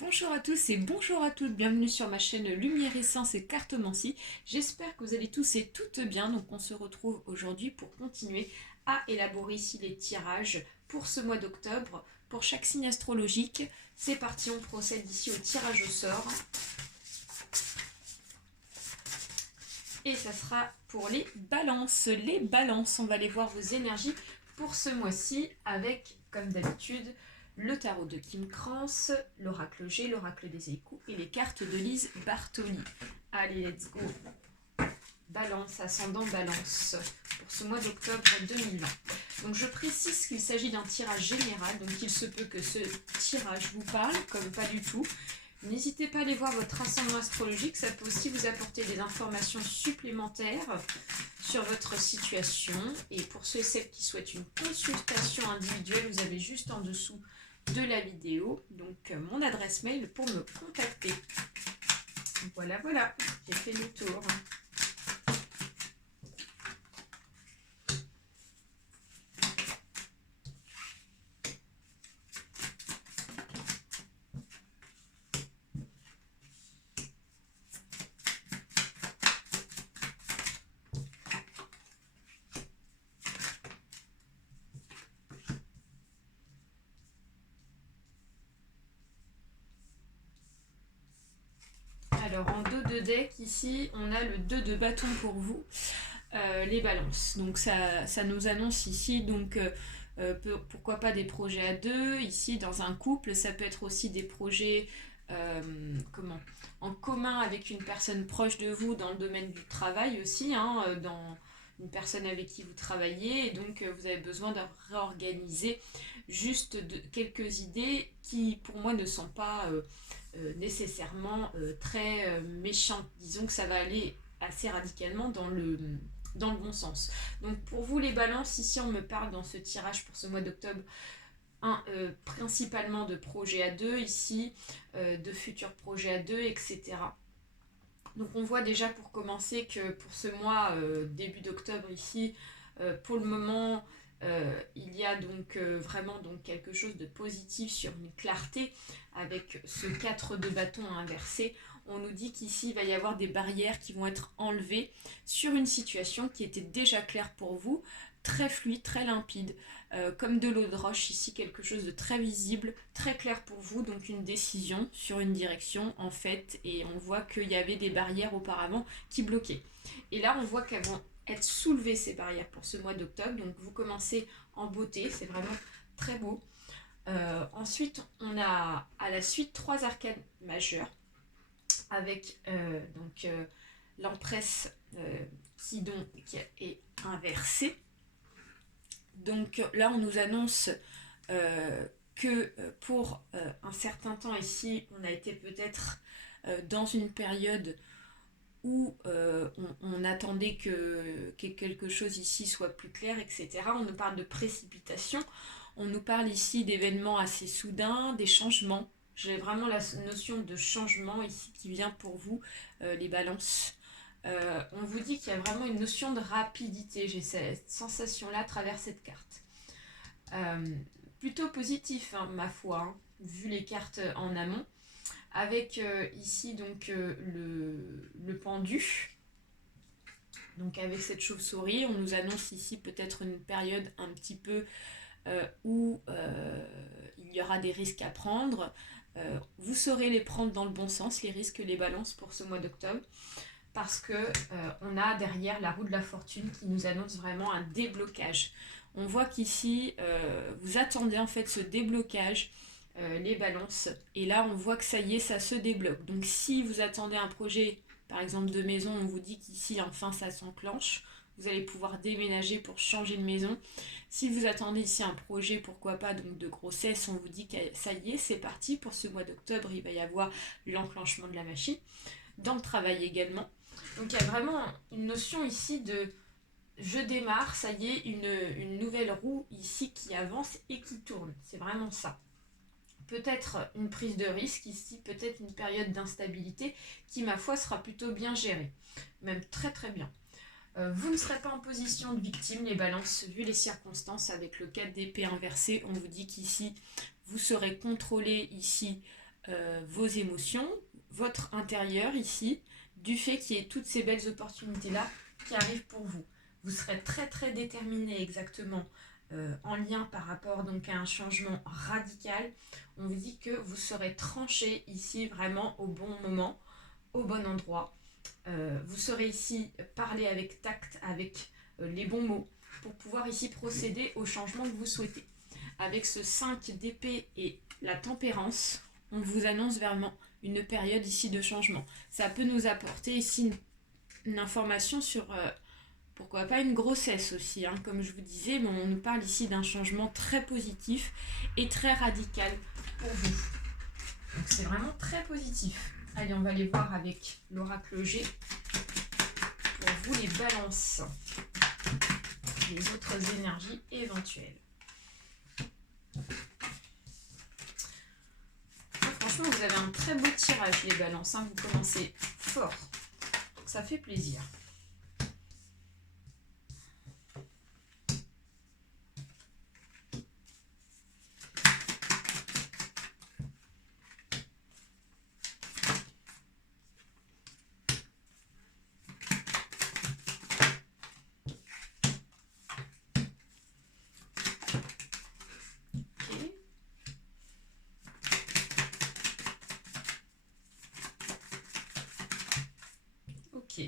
Bonjour à tous et bonjour à toutes, bienvenue sur ma chaîne Lumière Essence et Cartomancie. J'espère que vous allez tous et toutes bien, donc on se retrouve aujourd'hui pour continuer à élaborer ici les tirages pour ce mois d'octobre, pour chaque signe astrologique. C'est parti, on procède ici au tirage au sort. Et ça sera pour les balances. Les balances, on va aller voir vos énergies pour ce mois-ci avec, comme d'habitude, le tarot de Kim Krans, l'oracle G, l'oracle des échos et les cartes de Lise Bartoli. Allez, let's go. Balance, ascendant balance, pour ce mois d'octobre 2020. Donc je précise qu'il s'agit d'un tirage général, donc il se peut que ce tirage vous parle, comme pas du tout. N'hésitez pas à aller voir votre ascendant astrologique, ça peut aussi vous apporter des informations supplémentaires sur votre situation. Et pour ceux et celles qui souhaitent une consultation individuelle, vous avez juste en dessous de la vidéo donc mon adresse mail pour me contacter. Voilà, j'ai fait le tour. Alors en dos de deck ici on a le 2 de bâton pour vous, les balances. Donc ça nous annonce ici donc pourquoi pas des projets à deux ici dans un couple. Ça peut être aussi des projets en commun avec une personne proche de vous dans le domaine du travail aussi, dans une personne avec qui vous travaillez, et donc vous avez besoin de réorganiser juste quelques idées qui pour moi ne sont pas nécessairement très méchantes. Disons que ça va aller assez radicalement dans le bon sens. Donc pour vous les balances, ici on me parle dans ce tirage pour ce mois d'octobre principalement de projets à deux ici, de futurs projets à deux, etc. Donc on voit déjà pour commencer que pour ce mois, début d'octobre ici, pour le moment, il y a donc vraiment donc quelque chose de positif sur une clarté avec ce 4 de bâton inversé. On nous dit qu'ici il va y avoir des barrières qui vont être enlevées sur une situation qui était déjà claire pour vous, très fluide, très limpide, comme de l'eau de roche ici, quelque chose de très visible, très clair pour vous, donc une décision sur une direction en fait, et on voit qu'il y avait des barrières auparavant qui bloquaient. Et là on voit qu'elles vont être soulevées ces barrières pour ce mois d'octobre, donc vous commencez en beauté, c'est vraiment très beau. Ensuite on a à la suite 3 arcanes majeures avec l'empresse qui est inversée. Donc là, on nous annonce que pour un certain temps ici, on a été peut-être dans une période où on attendait que quelque chose ici soit plus clair, etc. On nous parle de précipitation, on nous parle ici d'événements assez soudains, des changements. J'ai vraiment la notion de changement ici qui vient pour vous, les balances. On vous dit qu'il y a vraiment une notion de rapidité. J'ai cette sensation-là à travers cette carte. Plutôt positif, ma foi, vu les cartes en amont. Avec ici donc le pendu. Donc avec cette chauve-souris, on nous annonce ici peut-être une période un petit peu où il y aura des risques à prendre. Vous saurez les prendre dans le bon sens, les risques, les balances pour ce mois d'octobre. Parce que on a derrière la roue de la fortune qui nous annonce vraiment un déblocage. On voit qu'ici, vous attendez en fait ce déblocage, les balances, et là on voit que ça y est, ça se débloque. Donc si vous attendez un projet, par exemple de maison, on vous dit qu'ici enfin ça s'enclenche, vous allez pouvoir déménager pour changer de maison. Si vous attendez ici un projet, pourquoi pas, donc de grossesse, on vous dit que ça y est, c'est parti, pour ce mois d'octobre, il va y avoir l'enclenchement de la machine. Dans le travail également. Donc il y a vraiment une notion ici de je démarre, ça y est, une nouvelle roue ici qui avance et qui tourne. C'est vraiment ça. Peut-être une prise de risque ici, peut-être une période d'instabilité qui, ma foi, sera plutôt bien gérée. Même très très bien. Vous ne serez pas en position de victime, les balances, vu les circonstances. Avec le 4 d'épée inversé, on vous dit qu'ici, vous serez contrôlé ici vos émotions, votre intérieur ici, du fait qu'il y ait toutes ces belles opportunités-là qui arrivent pour vous. Vous serez très très déterminé exactement en lien par rapport donc à un changement radical. On vous dit que vous serez tranché ici vraiment au bon moment, au bon endroit. Vous saurez ici parler avec tact, avec les bons mots, pour pouvoir ici procéder au changement que vous souhaitez. Avec ce 5 d'épée et la tempérance, on vous annonce vraiment une période ici de changement. Ça peut nous apporter ici une information sur pourquoi pas une grossesse aussi, hein, comme je vous disais, mais on nous parle ici d'un changement très positif et très radical pour vous. Donc c'est vraiment très positif. Allez, on va aller voir avec l'oracle G pour vous les balances, les autres énergies éventuelles. Franchement, vous avez un très beau tirage, les balances, hein, vous commencez fort, ça fait plaisir. Ok.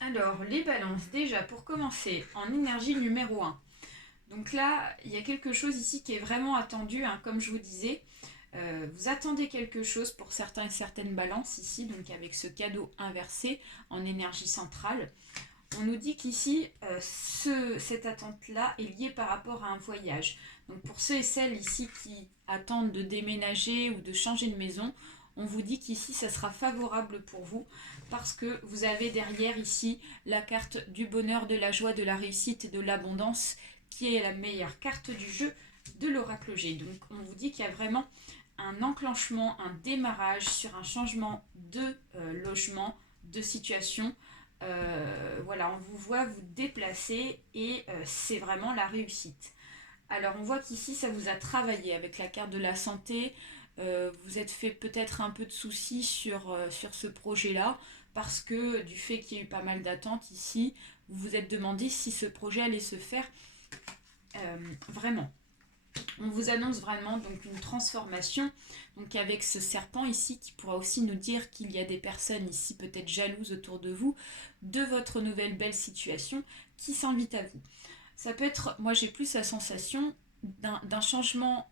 Alors, les balances, déjà, pour commencer, en énergie numéro 1. Donc là, il y a quelque chose ici qui est vraiment attendu, hein, comme je vous disais. Vous attendez quelque chose pour certains et certaines balances ici, donc avec ce cadeau inversé en énergie centrale. On nous dit qu'ici, cette attente-là est liée par rapport à un voyage. Donc pour ceux et celles ici qui attendent de déménager ou de changer de maison, on vous dit qu'ici, ça sera favorable pour vous parce que vous avez derrière ici la carte du bonheur, de la joie, de la réussite et de l'abondance qui est la meilleure carte du jeu de l'oracle G. Donc on vous dit qu'il y a vraiment un enclenchement, un démarrage sur un changement de logement, de situation. Voilà, on vous voit vous déplacer et c'est vraiment la réussite. Alors on voit qu'ici ça vous a travaillé avec la carte de la santé, vous êtes fait peut-être un peu de soucis sur ce projet-là parce que du fait qu'il y a eu pas mal d'attentes ici, vous vous êtes demandé si ce projet allait se faire vraiment. On vous annonce vraiment donc une transformation, donc avec ce serpent ici qui pourra aussi nous dire qu'il y a des personnes ici peut-être jalouses autour de vous, de votre nouvelle belle situation qui s'invite à vous. Ça peut être, moi j'ai plus la sensation d'un changement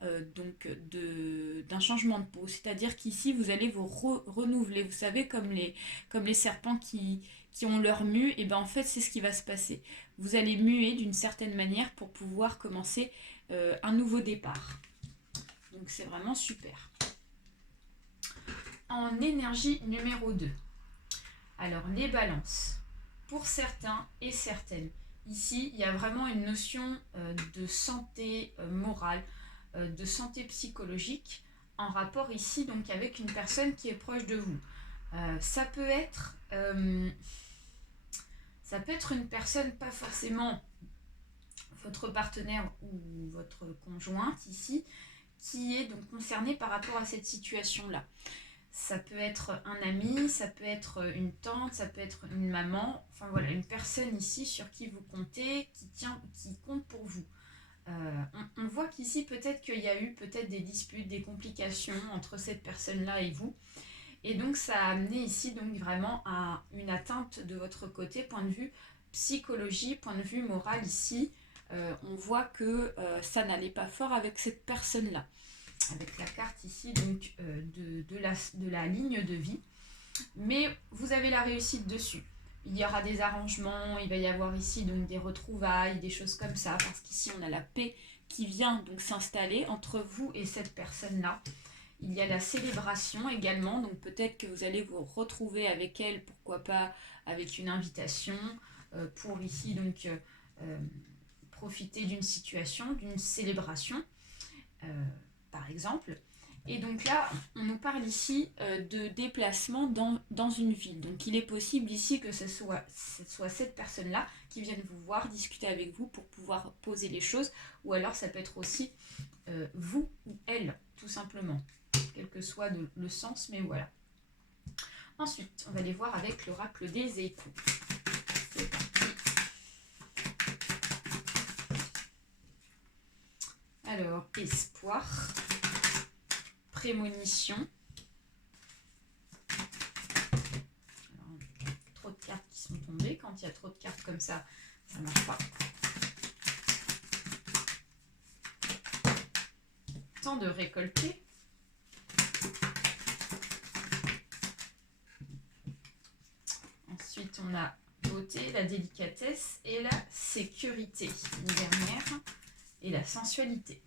d'un changement de peau, c'est-à-dire qu'ici vous allez vous renouveler, vous savez comme les serpents qui ont leur mue, et ben en fait c'est ce qui va se passer. Vous allez muer d'une certaine manière pour pouvoir commencer un nouveau départ. Donc c'est vraiment super. En énergie numéro 2. Alors les balances. Pour certains et certaines, ici il y a vraiment une notion de santé morale, de santé psychologique en rapport ici donc avec une personne qui est proche de vous. Ça peut être une personne, pas forcément votre partenaire ou votre conjointe ici, qui est donc concerné par rapport à cette situation-là. Ça peut être un ami, ça peut être une tante, ça peut être une maman, enfin voilà, une personne ici sur qui vous comptez, qui compte pour vous. On voit qu'ici peut-être qu'il y a eu peut-être des disputes, des complications entre cette personne-là et vous. Et donc ça a amené ici donc vraiment à une atteinte de votre côté, point de vue psychologie, point de vue moral ici. On voit que ça n'allait pas fort avec cette personne-là. Avec la carte ici donc de la ligne de vie. Mais vous avez la réussite dessus. Il y aura des arrangements, il va y avoir ici donc des retrouvailles, des choses comme ça, parce qu'ici on a la paix qui vient donc s'installer entre vous et cette personne-là. Il y a la célébration également, donc peut-être que vous allez vous retrouver avec elle, pourquoi pas avec une invitation pour ici donc profiter d'une situation, d'une célébration, par exemple. Et donc là, on nous parle ici de déplacement dans une ville. Donc il est possible ici que ce soit cette personne-là qui vienne vous voir, discuter avec vous pour pouvoir poser les choses. Ou alors ça peut être aussi vous ou elle, tout simplement. Quel que soit le sens, mais voilà. Ensuite, on va aller voir avec l'oracle des époux. C'est parti. Alors, espoir, prémonition. Alors, trop de cartes qui sont tombées. Quand il y a trop de cartes comme ça ne marche pas. Temps de récolter. Ensuite, on a beauté, la délicatesse et la sécurité. Une dernière. Et la sensualité.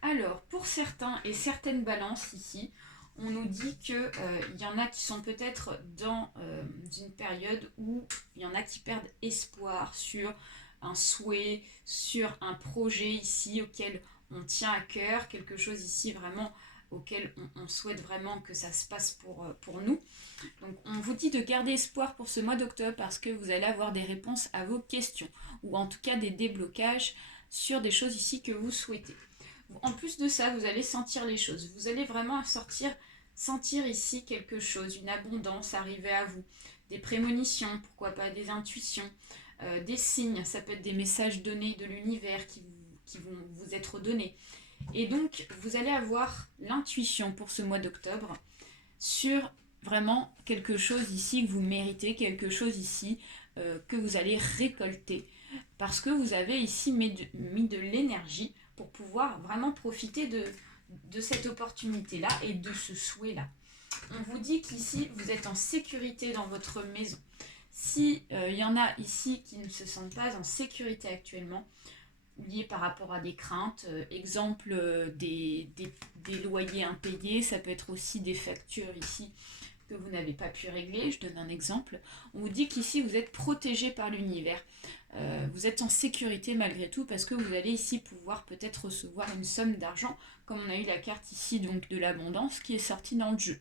Alors, pour certains et certaines balances ici, on nous dit qu'il y en a qui sont peut-être dans une période où il y en a qui perdent espoir sur un souhait, sur un projet ici auquel on tient à cœur, quelque chose ici vraiment auquel on souhaite vraiment que ça se passe pour nous. Donc on vous dit de garder espoir pour ce mois d'octobre parce que vous allez avoir des réponses à vos questions ou en tout cas des déblocages sur des choses ici que vous souhaitez. En plus de ça, vous allez sentir les choses. Vous allez vraiment sentir ici quelque chose, une abondance arriver à vous. Des prémonitions, pourquoi pas des intuitions, des signes. Ça peut être des messages donnés de l'univers qui vont vous être donnés. Et donc, vous allez avoir l'intuition pour ce mois d'octobre sur vraiment quelque chose ici que vous méritez, quelque chose ici que vous allez récolter. Parce que vous avez ici mis de l'énergie pour pouvoir vraiment profiter de cette opportunité-là et de ce souhait-là. On vous dit qu'ici, vous êtes en sécurité dans votre maison. Si y en a ici qui ne se sentent pas en sécurité actuellement, liées par rapport à des craintes, exemple des loyers impayés, ça peut être aussi des factures ici que vous n'avez pas pu régler. Je donne un exemple. On vous dit qu'ici vous êtes protégé par l'univers. Vous êtes en sécurité malgré tout parce que vous allez ici pouvoir peut-être recevoir une somme d'argent comme on a eu la carte ici donc de l'abondance qui est sortie dans le jeu.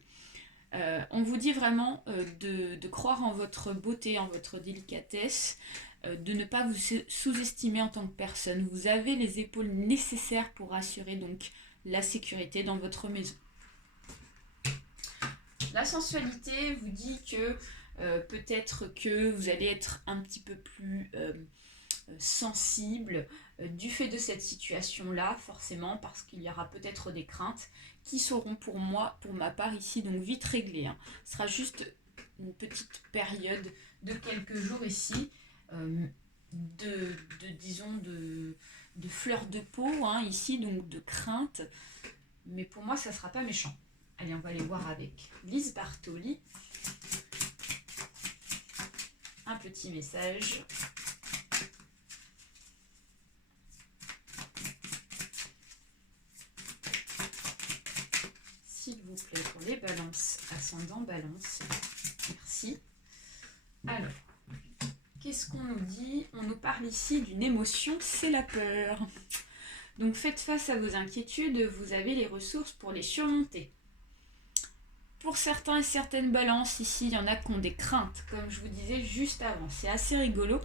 On vous dit vraiment de croire en votre beauté, en votre délicatesse, de ne pas vous sous-estimer en tant que personne. Vous avez les épaules nécessaires pour assurer donc la sécurité dans votre maison. La sensualité vous dit que peut-être que vous allez être un petit peu plus sensible du fait de cette situation-là, forcément, parce qu'il y aura peut-être des craintes qui seront pour ma part ici, donc vite réglées. Ce sera juste une petite période de quelques jours ici, disons, de fleurs de peau, ici, donc de crainte. Mais pour moi, ça ne sera pas méchant. Allez, on va aller voir avec Lise Bartoli. Un petit message. S'il vous plaît, pour les balances, ascendant balance. Merci. Alors, qu'est-ce qu'on nous dit? On nous parle ici d'une émotion, c'est la peur. Donc faites face à vos inquiétudes, vous avez les ressources pour les surmonter. Pour certains et certaines balances, ici, il y en a qui ont des craintes, comme je vous disais juste avant. C'est assez rigolo,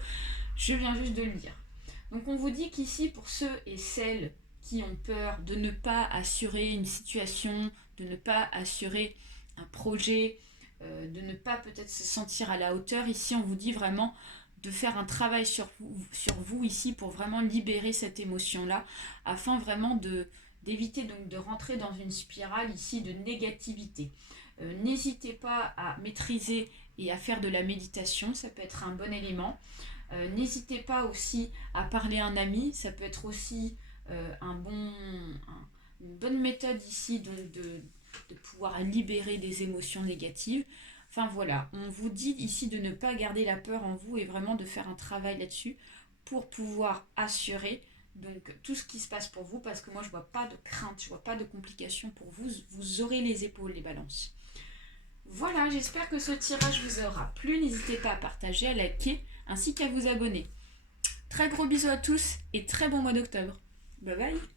je viens juste de le dire. Donc on vous dit qu'ici, pour ceux et celles qui ont peur de ne pas assurer une situation, de ne pas assurer un projet, de ne pas peut-être se sentir à la hauteur, ici on vous dit vraiment de faire un travail sur vous ici pour vraiment libérer cette émotion-là, afin vraiment d'éviter donc de rentrer dans une spirale ici de négativité. N'hésitez pas à maîtriser et à faire de la méditation, ça peut être un bon élément. N'hésitez pas aussi à parler à un ami, ça peut être aussi une bonne méthode ici donc de pouvoir libérer des émotions négatives. Enfin voilà, on vous dit ici de ne pas garder la peur en vous et vraiment de faire un travail là-dessus pour pouvoir assurer donc tout ce qui se passe pour vous, parce que moi je vois pas de crainte, je vois pas de complications pour vous, vous aurez les épaules, les balances. Voilà, j'espère que ce tirage vous aura plu, n'hésitez pas à partager, à liker, ainsi qu'à vous abonner. Très gros bisous à tous et très bon mois d'octobre. Bye bye.